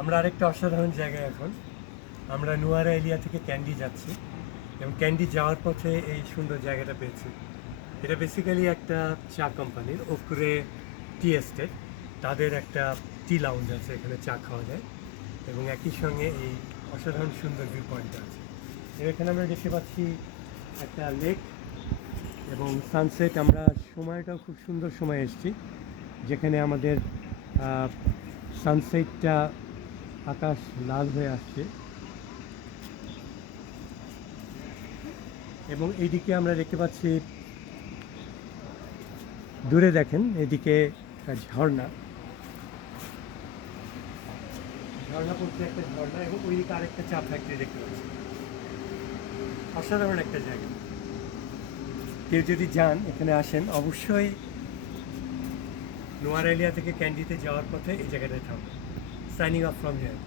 আমরা আরেকটা অসাধারণ জায়গায় এখন। আমরা নোয়ারা এরিয়া থেকে ক্যান্ডি যাচ্ছি এবং ক্যান্ডি যাওয়ার পথে এই সুন্দর জায়গাটা পেয়েছি। এটা বেসিক্যালি একটা চা কোম্পানির ওকরে টি এস্টেট। তাদের একটা টি লাউঞ্জ আছে, এখানে চা খাওয়া যায় এবং একই সঙ্গে এই অসাধারণ সুন্দর ভিউ পয়েন্টটা আছে। এখানে আমরা দেখতে পাচ্ছি একটা লেক এবং সানসেট। আমরা সময়টাও খুব সুন্দর সময় এসেছি, যেখানে আমাদের সানসেটটা আকাশ লাল হয়ে আসছে এবং এইদিকে আমরা দেখতে পাচ্ছি, দূরে দেখেন এদিকে একটা ঝর্ণা পড়ছে, একটা ঝর্ণা, এবং ওইদিকে আরেকটা চা ফ্যাক্টরি দেখতে পাচ্ছি। অসাধারণ একটা জায়গা। কেউ যদি যান এখানে আসেন, অবশ্যই নোয়ারা এরিয়া থেকে ক্যান্ডিতে যাওয়ার পথে এই জায়গাটায় থাকবে। Signing off from here.